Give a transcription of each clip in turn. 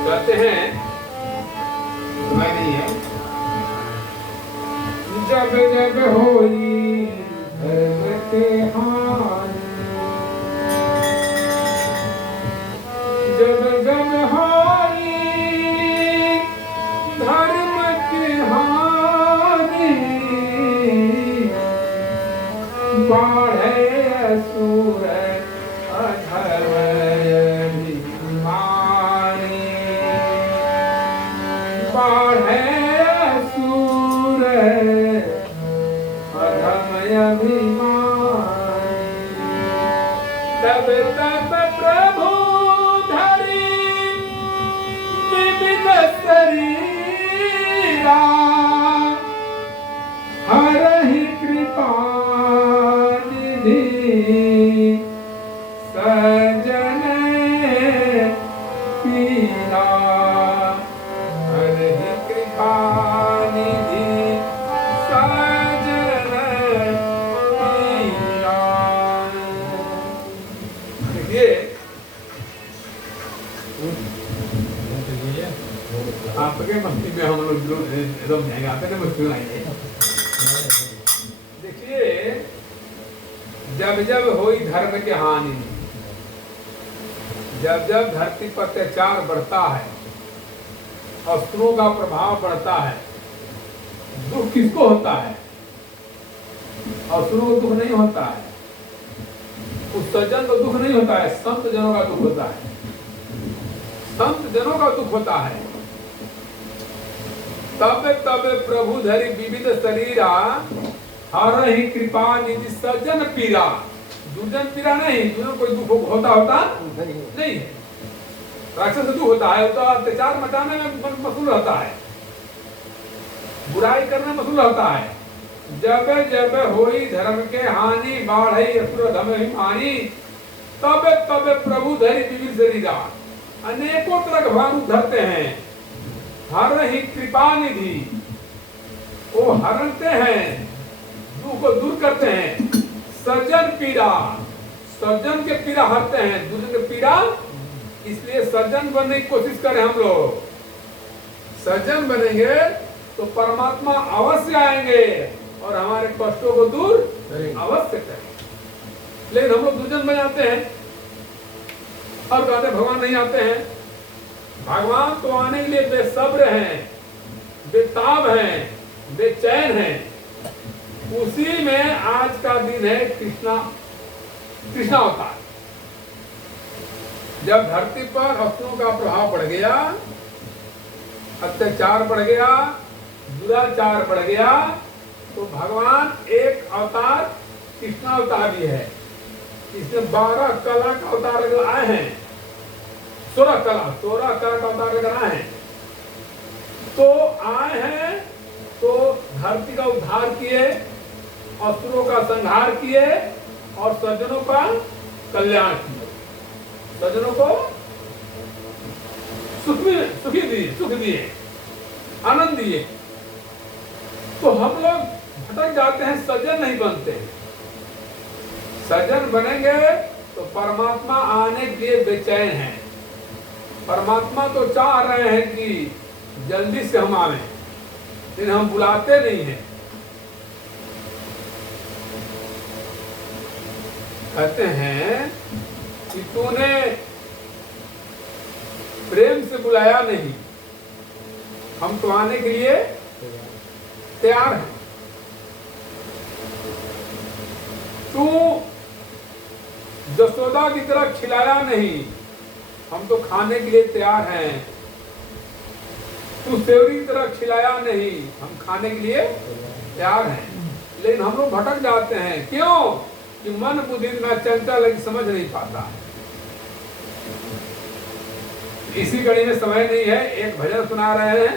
कहते हैं, समय नहीं है। जब जब होई धर्म के हानि, जब जब होई धर्म की हानि, बढ़े असुर अधर्म अभिमानी, बढ़े असुर अधर्म अभिमानी। तब तब प्रभु धरि विविध शरीरा, हरहि कृपा निधि सजन पीरा, हरहि कृपा निधि सजन पीरा। देखिए, आपके मस्ती में हम लोग जो एकदम महंगा आते हैं मस्ती में आएंगे। देखिए, जब जब होई धर्म की हानि, जब जब धरती पर अत्याचार बढ़ता है, अस्त्रों का प्रभाव बढ़ता है, दुख किसको होता है? असुरों को दुख नहीं होता है, उस सज्जन को दुख नहीं होता है, संत जनों का दुख होता है। संत जनों का दुख होता है। तब तब प्रभु धरि विविध शरीरा, हरहि कृपा निधि सज्जन पीरा। दुर्जन पीरा नहीं, दुर्जन कोई दुख होता नहीं है। राक्षस दुख होता है, उसका अत्याचार मचाने में मशगूल रहता है, बुराई करने में मशगूल रहता है। जब जब होई धर्म के हानि, बाढ़ई असुर धर्म अभिमानी, तब तब प्रभु धरि विविध शरीरा, अनेकों तरह के भगवान रूप धरते हैं। हरहि कृपा निधि, वो हरते हैं, दुख को दूर करते हैं। सज्जन पीड़ा, सज्जन के पीड़ा हरते हैं, दुर्जन के पीड़ा। इसलिए सज्जन बनने की कोशिश करें हम लोग। सज्जन बनेंगे तो परमात्मा अवश्य आएंगे और हमारे कष्टों को दूर अवश्य करेंगे। लेकिन हम लोग दुर्जन बन जाते हैं और कहते भगवान नहीं आते हैं। भगवान तो आने के लिए बेसब्र हैं, बेताब हैं, बेचैन हैं। उसी में आज का दिन है कृष्णा अवतार। जब धरती पर असुरों का प्रभाव बढ़ गया, अत्याचार बढ़ गया, दुराचार बढ़ गया, तो भगवान एक अवतार कृष्णा अवतार भी है। इसमें 12 कला का अवतार अगर आए हैं, 16 कला का अवतार अगर आए हैं, तो आए हैं तो धरती का उद्धार किए, असुरों का संहार किए और सज्जनों का कल्याण किए, सज्जनों को सुख दिए, आनंद दिए। तो हम लोग भटक जाते हैं, सज्जन नहीं बनते। सज्जन बनेंगे तो परमात्मा आने के लिए बेचैन हैं। परमात्मा तो चाह रहे हैं कि जल्दी से हम आवें, लेकिन हम बुलाते नहीं हैं। कहते हैं कि तूने प्रेम से बुलाया नहीं, हम तो आने के लिए तैयार हैं। तू जसोदा की तरह खिलाया नहीं, हम तो खाने के लिए तैयार हैं। तू सेवरी की तरह खिलाया नहीं, हम खाने के लिए तैयार हैं। लेकिन हम लोग भटक जाते हैं। क्यों? कि मन बुद्धि इतना चंचल है कि समझ नहीं पाता। इसी कड़ी में समय नहीं है, एक भजन सुना रहे हैं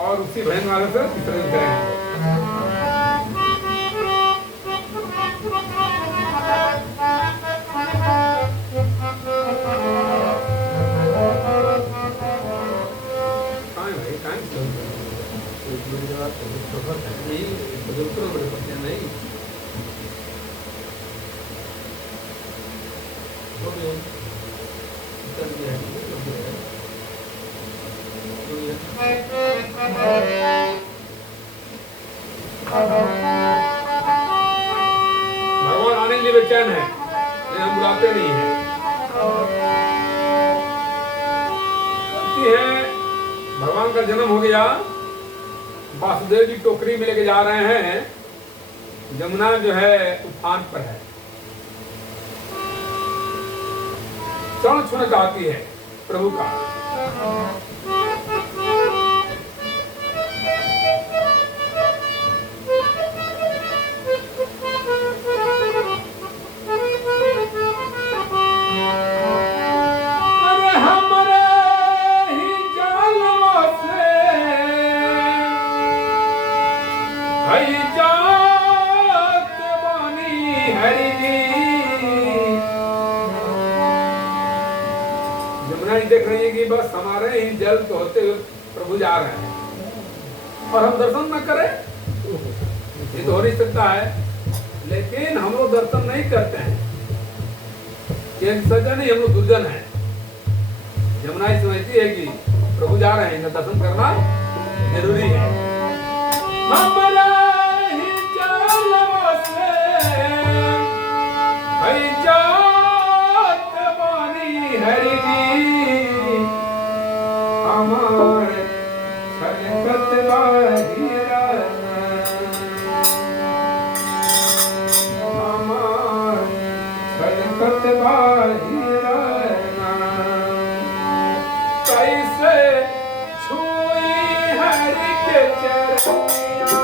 और उसी भजन वाले से विसर्जन करेंगे। नहीं भगवान आने के लिए बेचैन है, लेकिन हम बुलाते नहीं हैं। है भगवान का जन्म हो गया, वासुदेव जी टोकरी में लेके जा रहे हैं, जमुना जो है उफान पर है, चरण छूना चाहती है प्रभु का। देख रही है कि बस हमारे ही जल तो होते हुए प्रभु जा रहे हैं और हम दर्शन न करें, ये तो हो नहीं सकता है। लेकिन हम लोग दर्शन नहीं करते हैं, ये सज्जन ही हम लोग दुर्जन है। यमुना ही समझती है कि प्रभु जा रहे हैं, इनका दर्शन करना जरूरी है। हमारा ही जल से हरि हमार छलकत बाहिरा, हमार छलकत बाहिरा, कैसे छुई हरि के चरनिया,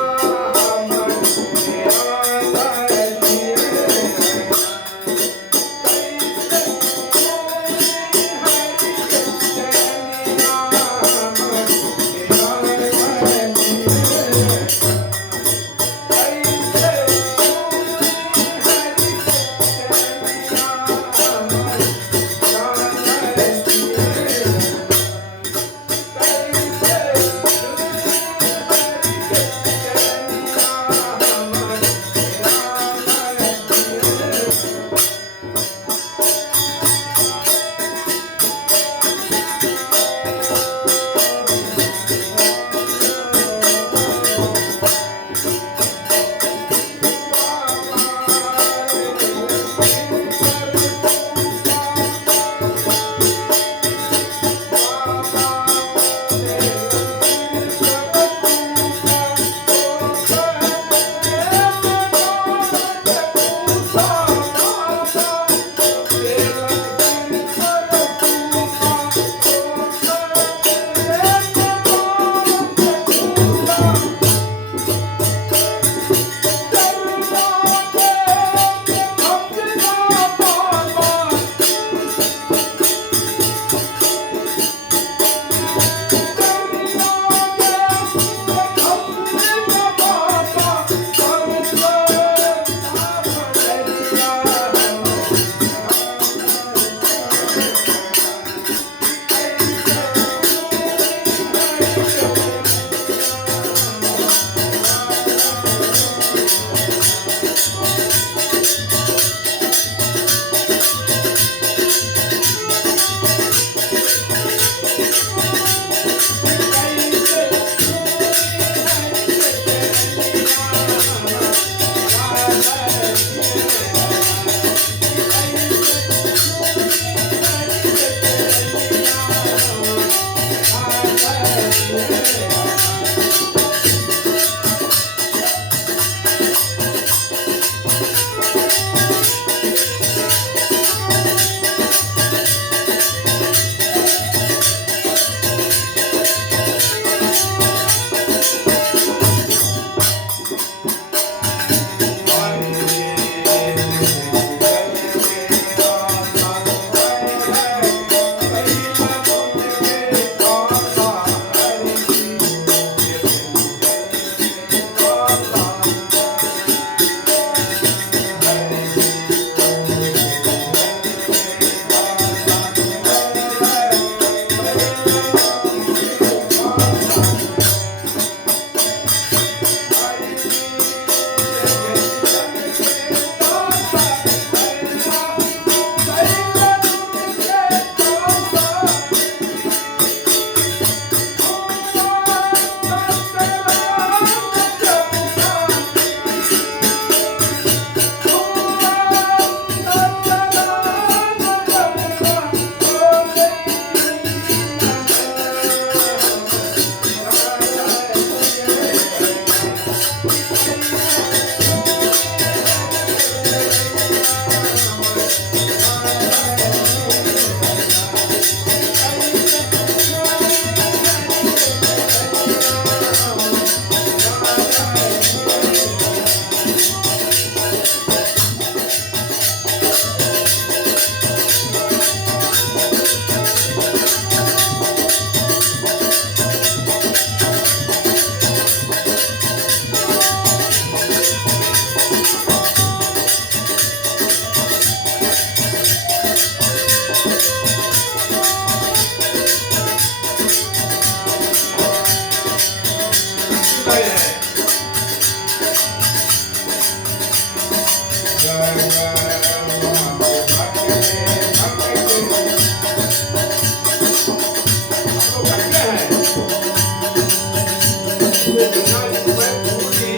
गंगा जी को मैं छू ली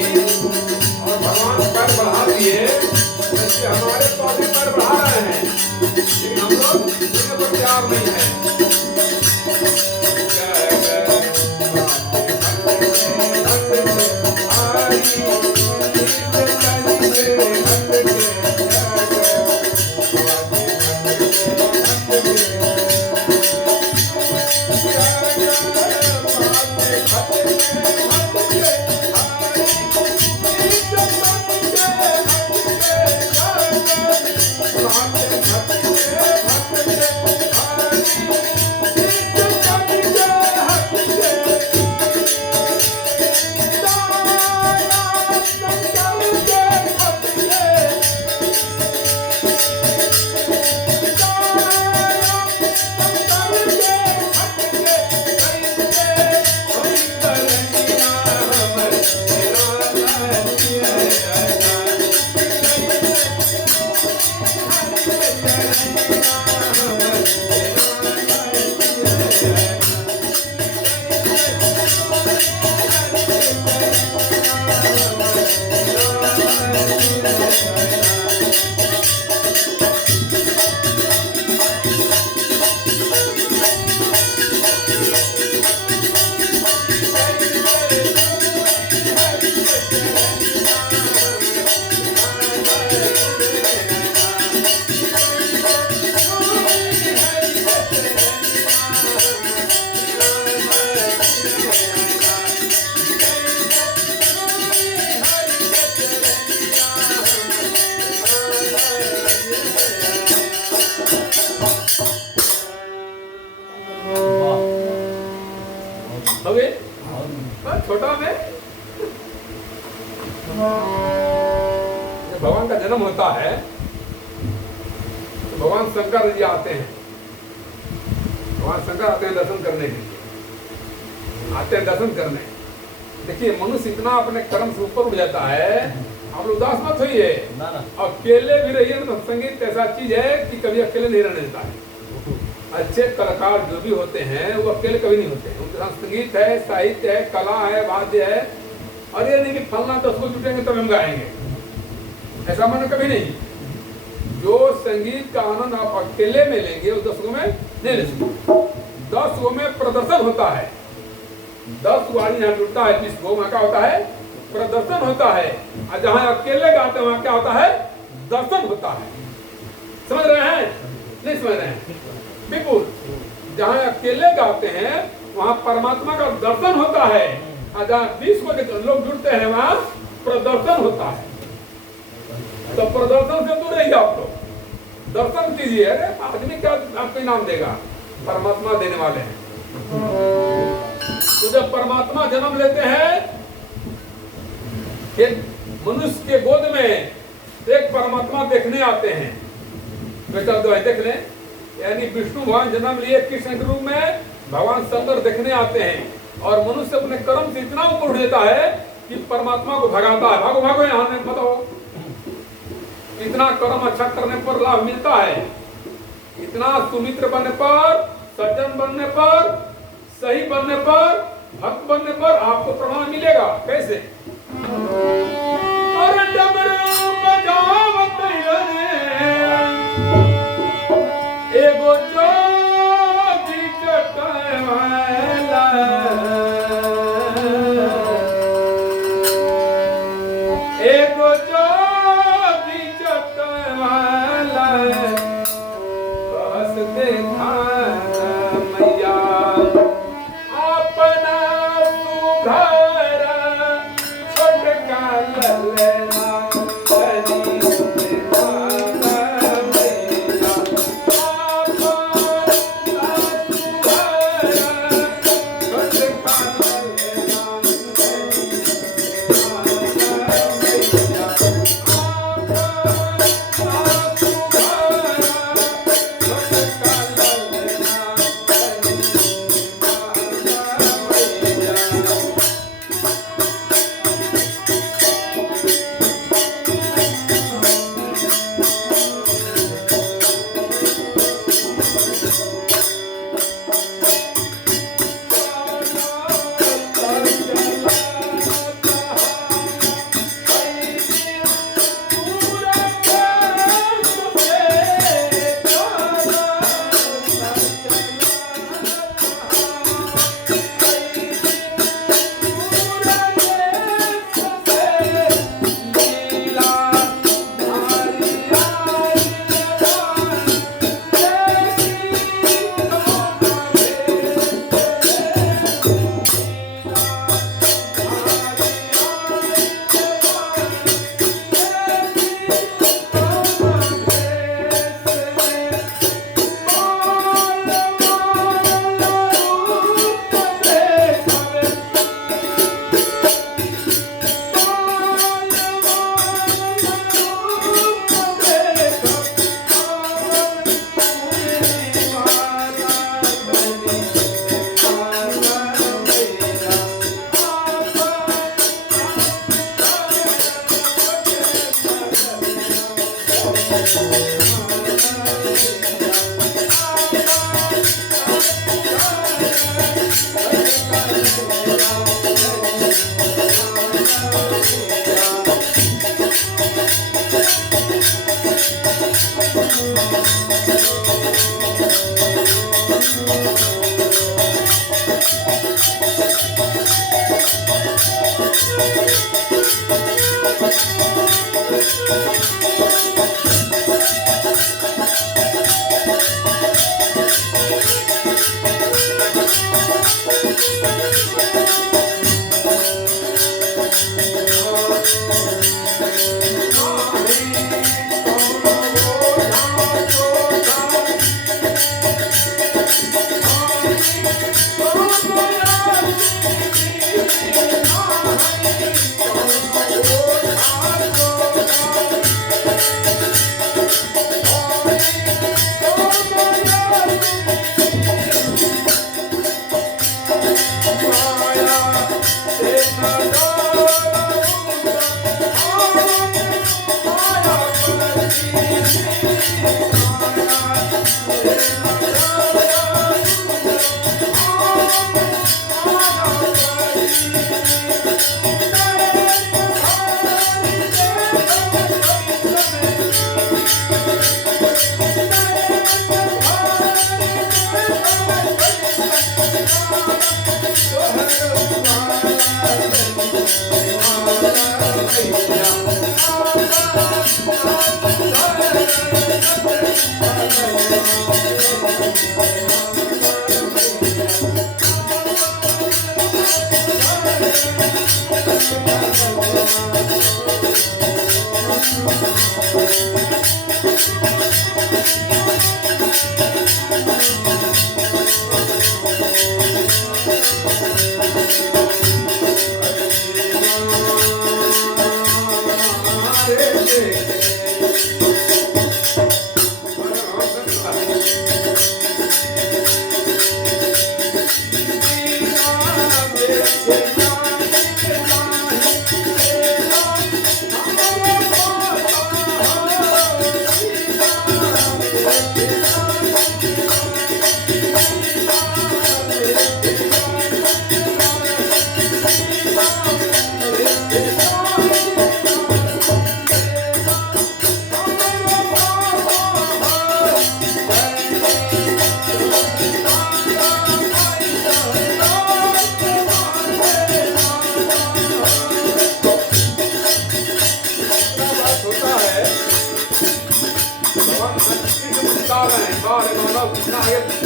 और भगवान पैर बढ़ा दिए, वैसे हमारे पौधे पैर बढ़ा रहे हैं, लेकिन हम लोग छूने को तैयार नहीं है। छोटा में भगवान का जन्म होता है तो भगवान शंकर जी आते हैं, भगवान शंकर आते हैं दर्शन करने के लिए, आते हैं दर्शन करने। देखिए मनुष्य इतना अपने कर्म से ऊपर उठ जाता है, आप लोग उदास मत होइए, अकेले भी रहिए ना। संगीत ऐसा चीज है कि कभी अकेले नहीं रहने देता है। अच्छे कलाकार जो भी होते हैं वो अकेले कभी नहीं होते, उनके साथ संगीत है, साहित्य है, कला है, वाद्य है, और ये नहीं कि फलना 10 को जुटेंगे तब हम गाएंगे, ऐसा मन कभी नहीं। जो संगीत का आनंद आप अकेले में लेंगे वो 10 में नहीं ले सकते। 10 में प्रदर्शन होता है, 10 वाली यहाँ जुटता है, 20 वहाँ क्या होता है, प्रदर्शन होता है। और जहाँ अकेले गाते हैं वहाँ क्या होता है, दर्शन होता है। समझ रहे हैं नहीं समझ रहे हैं? बिल्कुल, जहाँ अकेले गाते हैं वहाँ परमात्मा का दर्शन होता है, और जहाँ 20 को लोग जुड़ते हैं वहाँ प्रदर्शन होता है। तो प्रदर्शन से दूर रहिए आप लोग, दर्शन कीजिए। अरे आदमी क्या आपको इनाम देगा, परमात्मा देने वाले हैं। तो जब परमात्मा जन्म लेते हैं एक मनुष्य के गोद में, एक परमात्मा देखने आते हैं। बेटा दो देख लें, यानी विष्णु भगवान जन्म लिए कृष्ण के रूप में, भगवान शंकर देखने आते हैं और मनुष्य अपने कर्म से इतना ऊपर उठ जाता है कि परमात्मा को भगाता है। भागो भागो यहाँ नहीं बताओ, इतना कर्म अच्छा करने पर लाभ मिलता है, इतना सुमित्र बनने पर, सज्जन बनने पर, सही बनने पर, भक्त बनने पर आपको प्रमाण मिलेगा। कैसे? और डमरू बजावत एगो जोगी चटवाला, एगो जोगी चटवाला, बस देखा मैया अपना सुघर छोटका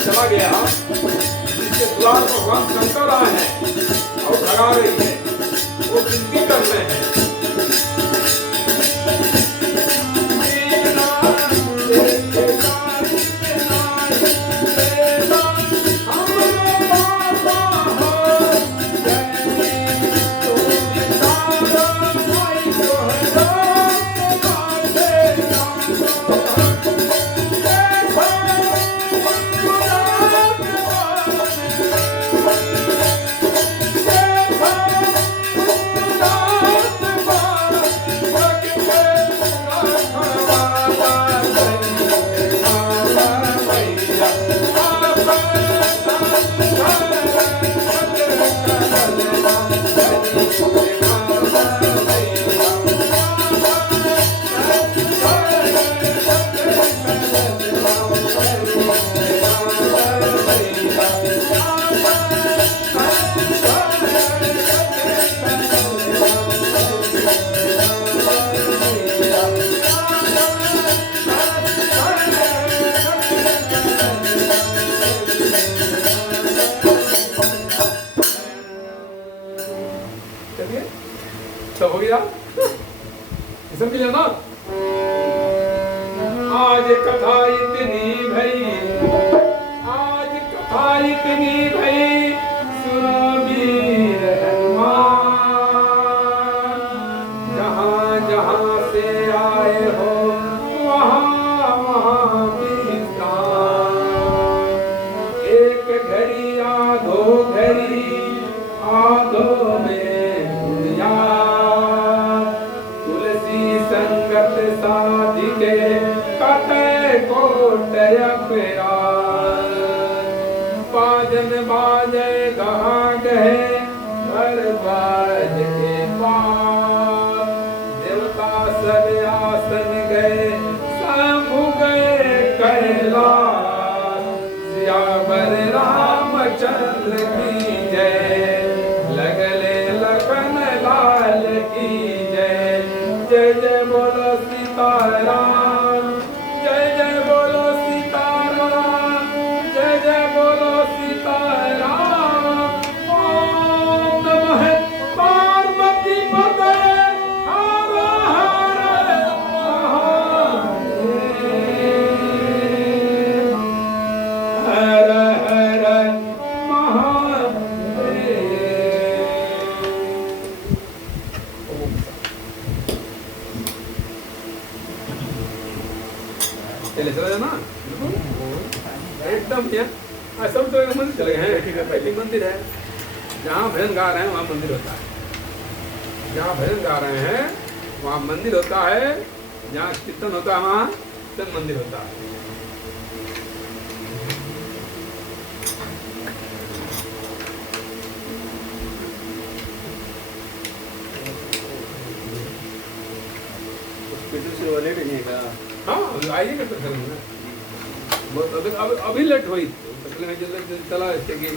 चला गया जिसके द्वार पर भगवान शंकर आए हैं और भगा रही है, वो विनती कर रहे हैं। हो गया समझ लेना। आज कथा इतनी भई, आज कथा इतनी भई, सुनो वीर हनुमान, जहाँ जहाँ से आए हो वहाँ वहाँ विश्राम। एक घड़ी आधो घड़ी आधो में संगत साधिके कतय कोटय प्यार। बाजन बाजे कहाँ गए भारद्वाज के पास, देवता सब आसन गए, शंभु गए कैलाश। सियावर रामचंद्र की जय, लगले लखन लाल की जय। जय जय बोलो सीताराम, जय जय बोलो सीताराम, जय जय बोलो सीताराम। ओम नमः पार्वती पते, हर हर महादेव, हर हर महादेव। चले चला जाना एकदम भैया। सब तो मंदिर चले गए हैं। पहली मंदिर है जहाँ भजन गा रहे हैं वहाँ मंदिर होता है। जहाँ भजन गा रहे हैं वहाँ मंदिर होता है। जहाँ कीर्तन होता है वहाँ सब मंदिर होता है। हाँ आइएगा तो करेंगे। अभी लेट हुई चला इससे कि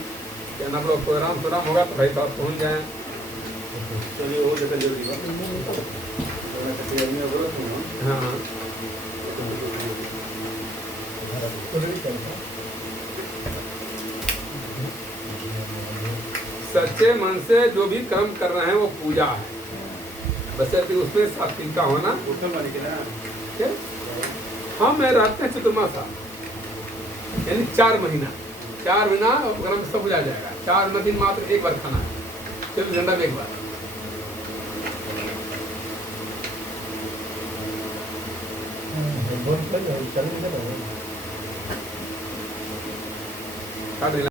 क्या ना प्रोग्राम प्रोग्राम होगा तो भाई साहब पहुँच जाए। चलिए वो जगह जरूरी हाँ हाँ सच्चे मन से जो भी कर्म कर रहे हैं वो पूजा है। बस उसमें सात्विकता होना। हाँ मैं रहते हैं चतुर्मासा यानी 4 महीना। 4 महीना गर्म सब हो जाएगा। 4 दिन मात्र एक बार खाना है, 24 घंटा में एक बार।